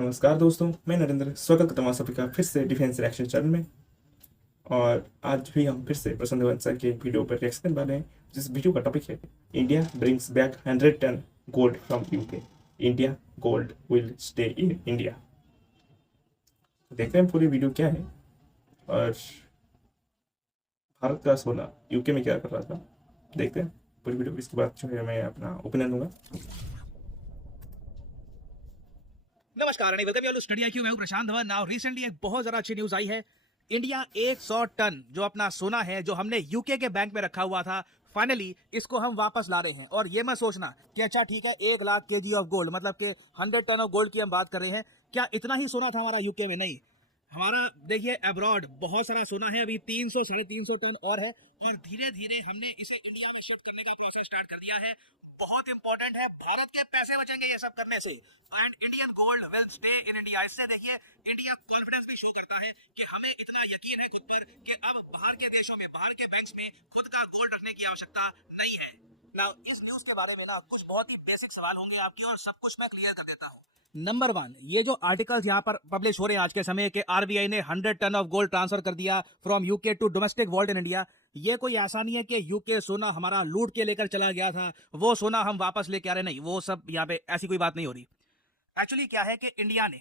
नमस्कार दोस्तों, मैं नरेंद्र स्वागत करता हूँ आप सभी का फिर से डिफेंस रिएक्शन चैनल में। और आज भी हम फिर से प्रसन्न वंशा के एक वीडियो पर रिएक्शन करने वाले हैं। जिस वीडियो का टॉपिक है India brings back 100 ton gold from UK. India gold will stay in India. देखते हैं पूरी वीडियो क्या है और भारत का सोना यूके में क्या कर रहा था। देखते हैं पूरी वीडियो। इसके बाद जो है मैं अपना ओपिनियन दूंगा। नमस्कार and welcome to Study IQ. मैं हूं प्रशांत धवन। नाउ रिसेंटली एक बहुत ज्यादा अच्छी न्यूज आई है। इंडिया 100 टन जो अपना सोना है जो हमने यूके के बैंक में रखा हुआ था, फाइनली इसको हम वापस ला रहे हैं। और ये मत सोचना कि अच्छा ठीक है 1 लाख केजी ऑफ गोल्ड, मतलब कि 100 टन ऑफ गोल्ड की हम बात कर रहे हैं। क्या इतना ही सोना था हमारा यूके में? नहीं, हमारा देखिए अब्रॉड बहुत सारा सोना है। अभी 300 350 टन और है, और धीरे धीरे हमने इसे इंडिया में शिफ्ट करने का प्रोसेस स्टार्ट कर दिया है। बहुत इंपॉर्टेंट है, भारत के पैसे बचेंगे ये सब करने से। And Indian gold will stay in India. इससे देखिए इंडिया कॉन्फिडेंस भी शो करता है कि हमें इतना यकीन है खुद पर कि अब बाहर के देशों में, बाहर के बैंक्स में खुद का गोल्ड रखने की आवश्यकता नहीं है। नाउ इस न्यूज के बारे में ना कुछ बहुत ही बेसिक सवाल होंगे आपके, और सब कुछ मैं क्लियर कर देता हूँ। नंबर 1, ये जो आर्टिकल्स यहाँ पर पब्लिश हो रहे हैं आज के समय कि आरबीआई ने 100 टन ऑफ गोल्ड ट्रांसफर कर दिया from UK to domestic vault in India, ये कोई ऐसा नहीं है कि यूके सोना हमारा लूट के लेकर चला गया था, वो सोना हम वापस लेके आ रहे। नहीं, वो सब यहाँ पे ऐसी कोई बात नहीं हो रही। एक्चुअली क्या है कि इंडिया ने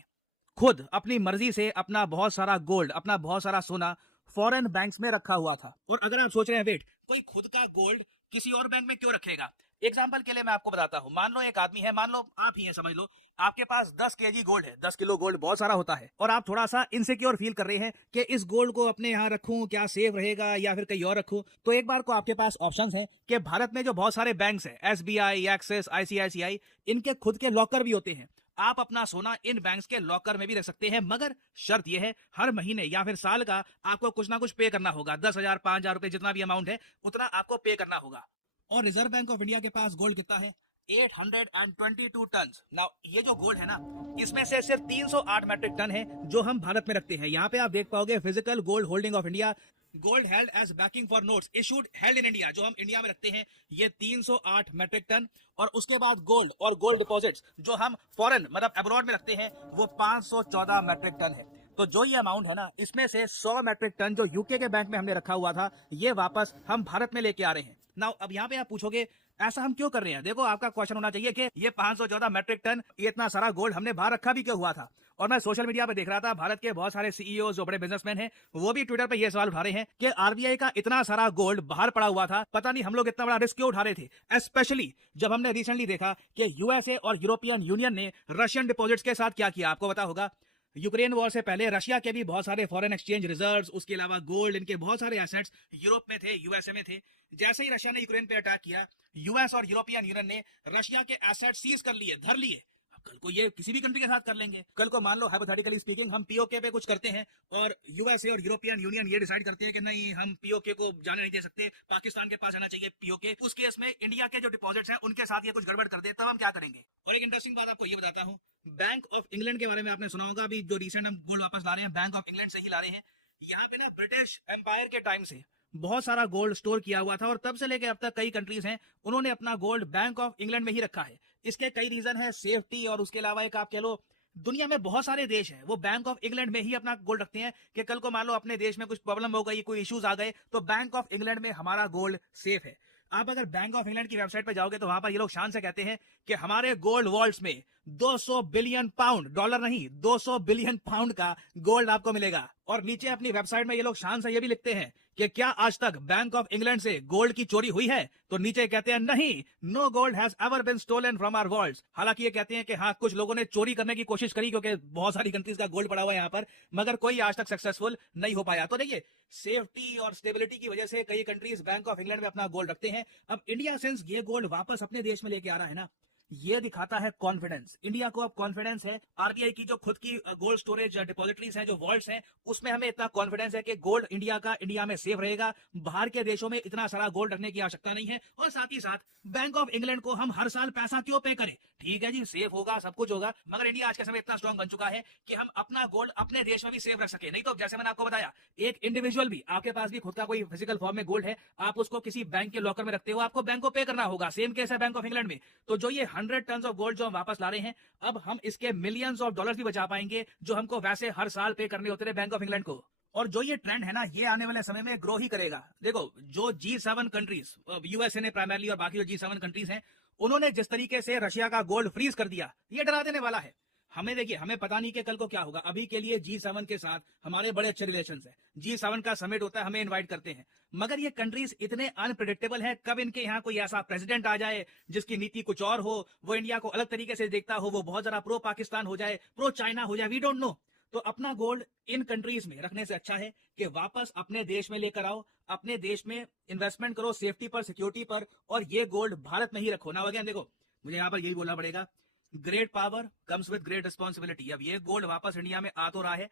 खुद अपनी मर्जी से अपना बहुत सारा गोल्ड, अपना बहुत सारा सोना फॉरेन बैंक्स में रखा हुआ था। और अगर आप सोच रहे हैं वेट, कोई खुद का गोल्ड किसी और बैंक में क्यों रखेगा? एग्जाम्पल के लिए मैं आपको बताता हूं। मान लो एक आदमी है, मान लो आप ही हैं, समझ लो आपके पास 10 केजी गोल्ड है। 10 किलो गोल्ड बहुत सारा होता है, और आप थोड़ा सा इनसिक्योर फील कर रहे हैं कि इस गोल्ड को अपने यहाँ रखूं, क्या सेफ रहेगा या फिर कहीं और रखूं। तो एक बार को आपके पास ऑप्शंस हैं कि भारत में जो बहुत सारे बैंक्स हैं, एसबीआई, एक्सिस, आईसीआईसीआई, इनके खुद के लॉकर भी होते हैं। आप अपना सोना इन बैंक्स के लॉकर में भी रख सकते हैं, मगर शर्त यह है हर महीने या फिर साल का आपको कुछ ना कुछ पे करना होगा। 10,000, 5,000 रुपए, जितना भी अमाउंट है उतना आपको पे करना होगा। और रिजर्व बैंक ऑफ इंडिया के पास गोल्ड कितना है? 822 टन। नाउ ये जो गोल्ड है ना, इसमें से सिर्फ 308 मैट्रिक टन है जो हम भारत में रखते हैं। यहाँ पे आप देख पाओगे physical gold holding of India, gold held as backing for notes issued held in India, जो हम इंडिया में रखते हैं, ये 308 मैट्रिक टन। और उसके बाद गोल्ड और गोल्ड डिपॉजिट्स जो हम फॉरेन मतलब अब्रॉड में रखते हैं, वो 514 मैट्रिक टन है। तो जो ये अमाउंट है ना, इसमें से 100 मैट्रिक टन जो यूके के बैंक में हमने रखा हुआ था, ये वापस हम भारत में लेके आ रहे हैं। नाउ अब यहाँ पे आप पूछोगे ऐसा हम क्यों कर रहे हैं? देखो, आपका क्वेश्चन होना चाहिए कि ये 514 मैट्रिक टन, ये इतना सारा गोल्ड हमने बाहर रखा भी क्यों हुआ था? और मैं सोशल मीडिया पे देख रहा था, भारत के बहुत सारे सीईओ जो बड़े बिजनेसमैन हैं, वो भी ट्विटर पे ये सवाल उठा रहे हैं कि आरबीआई का इतना सारा गोल्ड बाहर पड़ा हुआ था, पता नहीं हम लोग इतना बड़ा रिस्क क्यों उठा रहे थे। स्पेशली जब हमने रिसेंटली देखा कि यूएसए और यूरोपियन यूनियन ने रशियन डिपॉजिट्स के साथ क्या किया। आपको पता होगा यूक्रेन वॉर से पहले रशिया के भी बहुत सारे फॉरेन एक्सचेंज रिजर्व्स, उसके अलावा गोल्ड, इनके बहुत सारे एसेट्स यूरोप में थे, यूएसए में थे। जैसे ही रशिया ने यूक्रेन पे अटैक किया, यूएस और यूरोपियन यूनियन ने रशिया के एसेट सीज कर लिए, धर लिए। कल को ये किसी भी कंट्री के साथ कर लेंगे। कल को मान लो हाइपोथेटिकली स्पीकिंग हम पीओके पे कुछ करते हैं, और यूएसए और यूरोपियन यूनियन ये डिसाइड करते हैं कि नहीं, हम पीओके को जाने नहीं दे सकते, पाकिस्तान के पास आना चाहिए पीओके। उस केस में इंडिया के जो डिपॉजिट्स हैं उनके साथ ये कुछ गड़बड़ कर दे, तब हम क्या करेंगे? और एक इंटरेस्टिंग बात आपको ये बताता हूँ, बैंक ऑफ इंग्लैंड के बारे में आपने सुना होगा। अभी जो रिसेंट हम गोल्ड वापस ला रहे हैं, बैंक ऑफ इंग्लैंड से ही ला रहे हैं। यहाँ पे ना ब्रिटिश एम्पायर के टाइम से बहुत सारा गोल्ड स्टोर किया हुआ था, और तब से लेकर अब तक कई कंट्रीज हैं उन्होंने अपना गोल्ड बैंक ऑफ इंग्लैंड में ही रखा है। इसके कई रीजन है, सेफ्टी, और उसके अलावा एक आप कह लो, दुनिया में बहुत सारे देश हैं वो बैंक ऑफ इंग्लैंड में ही अपना गोल्ड रखते हैं कि कल को मान लो अपने देश में कुछ प्रॉब्लम हो गई, कोई इश्यूज आ गए, तो बैंक ऑफ इंग्लैंड में हमारा गोल्ड सेफ है। आप अगर बैंक ऑफ इंग्लैंड की वेबसाइट पर जाओगे तो वहां पर ये लोग शान से कहते हैं कि हमारे गोल्ड वॉल्ट्स में 200 बिलियन पाउंड, डॉलर नहीं, 200 बिलियन पाउंड का गोल्ड आपको मिलेगा। और नीचे अपनी वेबसाइट में ये लोग शान से ये भी लिखते हैं कि क्या आज तक बैंक ऑफ इंग्लैंड से गोल्ड की चोरी हुई है? तो नीचे कहते हैं नहीं, no gold has ever been stolen from our vaults. हालांकि ये कहते हैं कि हाँ, कुछ लोगों ने चोरी करने की कोशिश करी क्योंकि बहुत सारी कंट्रीज का गोल्ड पड़ा हुआ है यहाँ पर, मगर कोई आज तक सक्सेसफुल नहीं हो पाया। तो देखिए, सेफ्टी और स्टेबिलिटी की वजह से कई कंट्रीज बैंक ऑफ इंग्लैंड में अपना गोल्ड रखते हैं। अब इंडिया सिंस ये गोल्ड वापस अपने देश में लेके आ रहा है ना, ये दिखाता है कॉन्फिडेंस। इंडिया को अब कॉन्फिडेंस है, आरबीआई की जो खुद की गोल्ड स्टोरेज डिपॉजिटरीज हैं, जो वॉल्ट्स हैं, उसमें हमें इतना कॉन्फिडेंस है कि गोल्ड इंडिया का इंडिया में सेफ रहेगा। बाहर के देशों में इतना सारा गोल्ड रखने की आवश्यकता नहीं है। और साथ ही साथ बैंक ऑफ इंग्लैंड को हम हर साल पैसा क्यों पे करें? ठीक है जी, सेफ होगा, सब कुछ होगा, मगर इंडिया आज के समय इतना स्ट्रांग बन चुका है कि हम अपना गोल्ड अपने देश में भी सेफ रख सके। नहीं तो जैसे मैंने आपको बताया, एक इंडिविजुअल भी, आपके पास भी खुद का कोई फिजिकल फॉर्म में गोल्ड है, आप उसको किसी बैंक के लॉकर में रखते हो, आपको बैंक को पे करना होगा। सेम केस है बैंक ऑफ इंग्लैंड में। तो जो ये 100 टन ऑफ गोल्ड जो हम वापस ला रहे हैं, अब हम इसके मिलियंस ऑफ डॉलर्स भी बचा पाएंगे, जो हमको वैसे हर साल पे करने होते थे बैंक ऑफ इंग्लैंड को। और जो ये ट्रेंड है ना, ये आने वाले समय में ग्रो ही करेगा। देखो, जो G7 कंट्रीज, यूएसए ने प्राइमरली और बाकी जो G7 कंट्रीज हैं, उन्होंने जिस तरीके से रशिया का गोल्ड फ्रीज कर दिया, ये डरा देने वाला है हमें। देखिए, हमें पता नहीं कि कल को क्या होगा। अभी के लिए G7 के साथ हमारे बड़े अच्छे रिलेशंस हैं। G7 का समिट होता है, हमें इनवाइट करते हैं, मगर ये कंट्रीज इतने अनप्रेडिक्टेबल है, कब इनके यहाँ कोई ऐसा प्रेसिडेंट आ जाए जिसकी नीति कुछ और हो, वो इंडिया को अलग तरीके से देखता हो, वो बहुत ज्यादा प्रो पाकिस्तान हो जाए, प्रो चाइना हो जाए, वी डोंट नो। तो अपना गोल्ड इन कंट्रीज में रखने से अच्छा है कि वापस अपने देश में लेकर आओ, अपने देश में इन्वेस्टमेंट करो, सेफ्टी पर, सिक्योरिटी पर, और ये गोल्ड भारत में ही रखो ना। अगेन देखो, मुझे यहाँ पर यही बोलना पड़ेगा, great power comes with great responsibility. अब ये गोल्ड वापस इंडिया में आ तो रहा है,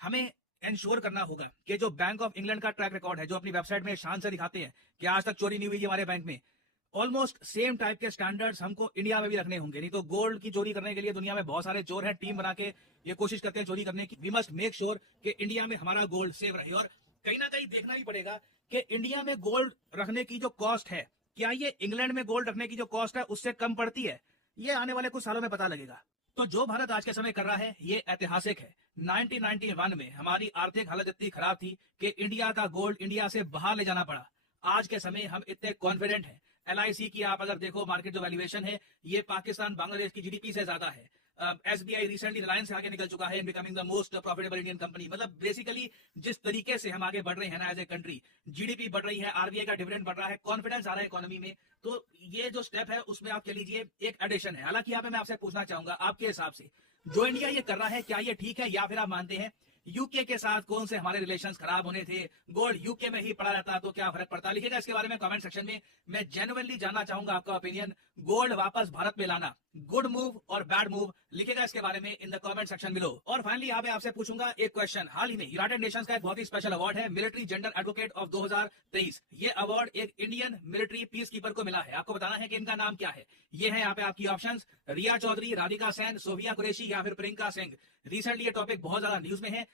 हमें इंश्योर करना होगा कि जो बैंक ऑफ इंग्लैंड का ट्रैक रिकॉर्ड है, जो अपनी वेबसाइट में शान से दिखाते हैं कि आज तक चोरी नहीं हुई हमारे बैंक में, ऑलमोस्ट सेम टाइप के स्टैंडर्ड्स हमको इंडिया में भी रखने होंगे। नहीं तो गोल्ड की चोरी करने के लिए दुनिया में बहुत सारे चोर हैं, टीम बना के ये कोशिश करते हैं चोरी करने की। वी मस्ट मेक श्योर कि इंडिया में हमारा गोल्ड सेव रहे। और कहीं ना कहीं देखना ही पड़ेगा कि इंडिया में गोल्ड रखने की जो कॉस्ट है, क्या ये इंग्लैंड में गोल्ड रखने की जो कॉस्ट है उससे कम पड़ती है? ये आने वाले कुछ सालों में पता लगेगा। तो जो भारत आज के समय कर रहा है, ये ऐतिहासिक है। 1991 में हमारी आर्थिक हालत इतनी खराब थी कि इंडिया का गोल्ड इंडिया से बाहर ले जाना पड़ा। आज के समय हम इतने कॉन्फिडेंट हैं। LIC की आप अगर देखो मार्केट जो वैल्यूएशन है, ये पाकिस्तान बांग्लादेश की GDP से ज्यादा है। SBI रिसेंटली रिलायंस से आगे निकल चुका है in becoming the most profitable Indian company. मतलब बेसिकली जिस तरीके से हम आगे बढ़ रहे हैं ना एज ए कंट्री, GDP बढ़ रही है, RBI का डिविडेंड बढ़ रहा है, कॉन्फिडेंस आ रहा है इकोनॉमी में, तो ये जो स्टेप है उसमें आप कह लीजिए एक एडिशन है। हालांकि यहाँ पे मैं आपसे पूछना चाहूंगा, आपके हिसाब से जो इंडिया ये कर रहा है, क्या ये ठीक है, या फिर आप मानते हैं यूके के साथ कौन से हमारे रिलेशंस खराब होने थे, गोल्ड यूके में ही पड़ा रहता तो क्या फर्क पड़ता? लिखिएगा इसके बारे में कमेंट सेक्शन में। मैं जेन्युइनली जानना चाहूंगा आपका ओपिनियन, गोल्ड वापस भारत में लाना गुड मूव और बैड मूव, लिखिएगा इसके बारे में in the comment section below. और फाइनली यहाँ पे आपसे पूछूंगा एक क्वेश्चन। हाल ही में यूनाइटेड नेशंस का एक बहुत ही स्पेशल अवार्ड है, मिलिट्री जेंडर एडवोकेट ऑफ 2023। ये अवार्ड एक इंडियन मिलिट्री पीस कीपर को मिला है। आपको बताना है कि इनका नाम क्या है। ये है यहाँ पे आपकी ऑप्शंस, रिया चौधरी, राधिका सेन, सोफिया कुरैशी या फिर प्रियंका सिंह। रिसेंटली ये टॉपिक बहुत ज्यादा न्यूज में है।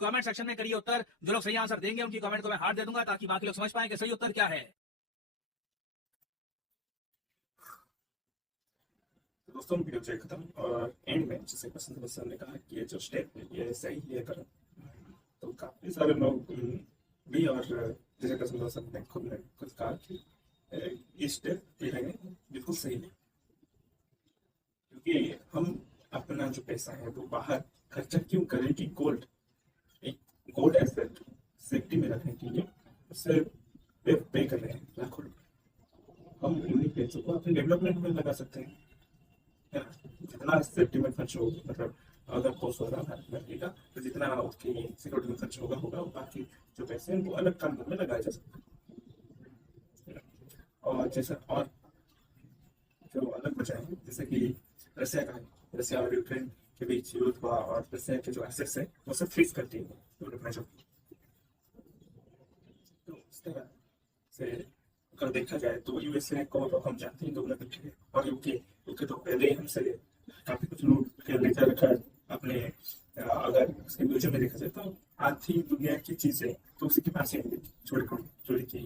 कमेंट सेक्शन में करिए उत्तर। जो लोग सही आंसर देंगे उनकी कमेंट को मैं हार्ट दे दूंगा, ताकि बाकी लोग समझ पाए कि सही उत्तर क्या है। दोस्तों, वीडियो चेक खत्म और एंड में जैसे पसंद ने कहा कि ये जो स्टेप है ये सही है कर, तो काफी सारे लोग भी और जैसे पसंद ने खुद कहा कि ये स्टेप ये बिल्कुल सही नहीं, क्योंकि हम अपना जो पैसा है वो बाहर खर्चा क्यों करें कि गोल्ड एसेट सेफ्टी में रखने के लिए उससे पे कर रहे हैं लाखों रुपए। हम उन्हीं पैसों को अपने डेवलपमेंट में लगा सकते हैं, है ना। जितना सेफ्टी में खर्च होगा, मतलब अगर पोस्ट वगैरह भारत में रहेगा तो जितना उसकी सिक्योरिटी में खर्च होगा बाकी जो पैसे हैं वो अलग काम में लगाए जा सकते हैं। और जैसा और जो अलग बचाए हैं, जैसे कि रशिया का है, रशिया और यूक्रेन के बीच युद्ध हुआ और रशिया के जो एसेट्स है वो सब फ्रीज करती है यूरोप में। जो तो इस तरह से अगर देखा जाए तो USA को तो हम जानते हैं दोगुना करके है, और यूके तो पहले ही हमसे काफी कुछ लूट के लेकर रखा है अपने। अगर उसके म्यूजियम में देखा जाए तो आधी दुनिया की चीजें तो उसी के पास ही चोरी की।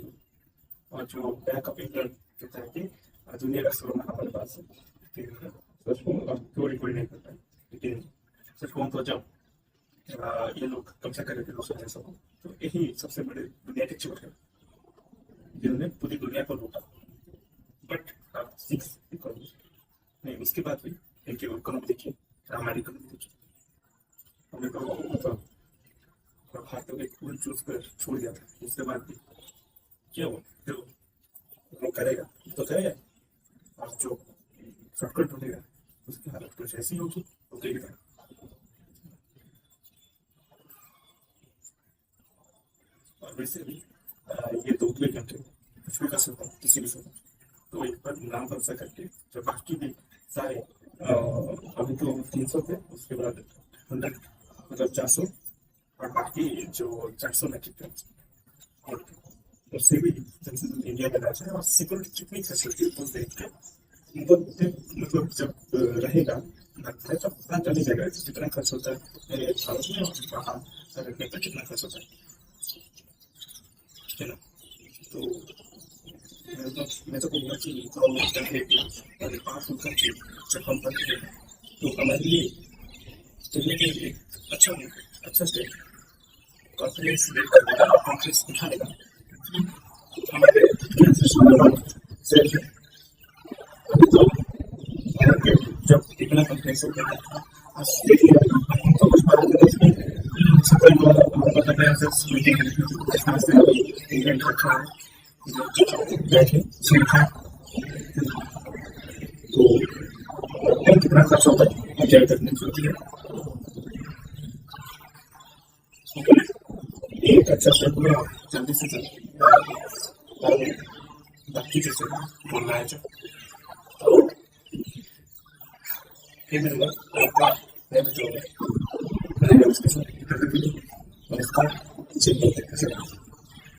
और जो बैंक ऑफ इंग्लैंड कहता है कि दुनिया का सोना हमारे पास है, सच और कोई नहीं करता है। लेकिन सच कहूँ तो जब ये लोग कब्जा कर रहे थे दूसरे देशों को, तो यही सबसे बड़े दुनिया के चोर है जिन्होंने पूरी दुनिया को लूटा। बट इकोनॉमी नहीं, उसके बाद भी इनकी इकोनॉमी देखिए, हमारी इकोनॉमी देखिए, हमने तो मतलब हाथों के खून चूस कर छोड़ दिया था। उसके बाद भी क्या हुआ, जो वो करेगा तो करेगा, और जो शॉर्टकट ढूंढेगा उसकी हालत कुछ ऐसी होगी तो कहेगा। और वैसे भी ये तो उतले घंटे कुछ भी कर सकता है किसी भी समय, तो एक बार नाम भरोसा करके जो बाकी भी सारे अभी तो 300 थे, उसके बाद 100 मतलब 400, और बाकी जो 400 मैट्रिक टन और उससे भी इंडिया में जाए और सिक्योरिटी कितनी फैसिलिटी देख के मतलब जब रहेगा लगता है तब पता चल ही जाएगा कि कितना खर्च होता है मेरे सालों में और बाहर रखने पर कितना खर्च होता है ना। तो मैं तो कहूँगा कि गवर्नमेंट का है और पावरफुल कंट्री जब हम बनते हैं तो हमारे लिए दुनिया के एक अच्छा स्टेट कॉन्फिडेंस बिल्ड करेगा, कॉन्फिडेंस दिखाएगा हमारे सेल्फ है। जब इतना कॉन्फिडेंस हो गया था आज देखिए तो कुछ बात नहीं है सबसे पता है सिर्फ मीटिंग जिस तरह से इवेंट रखा है बैठे सीखा तो कितना खर्च होता है क्या करने की होती है एक अच्छा स्टेप में जल्दी से जल्दी बाकी जैसे बोलना है जो फिर मिलूंगा एक बार नए वीडियो में उसके साथ और इसका चलिए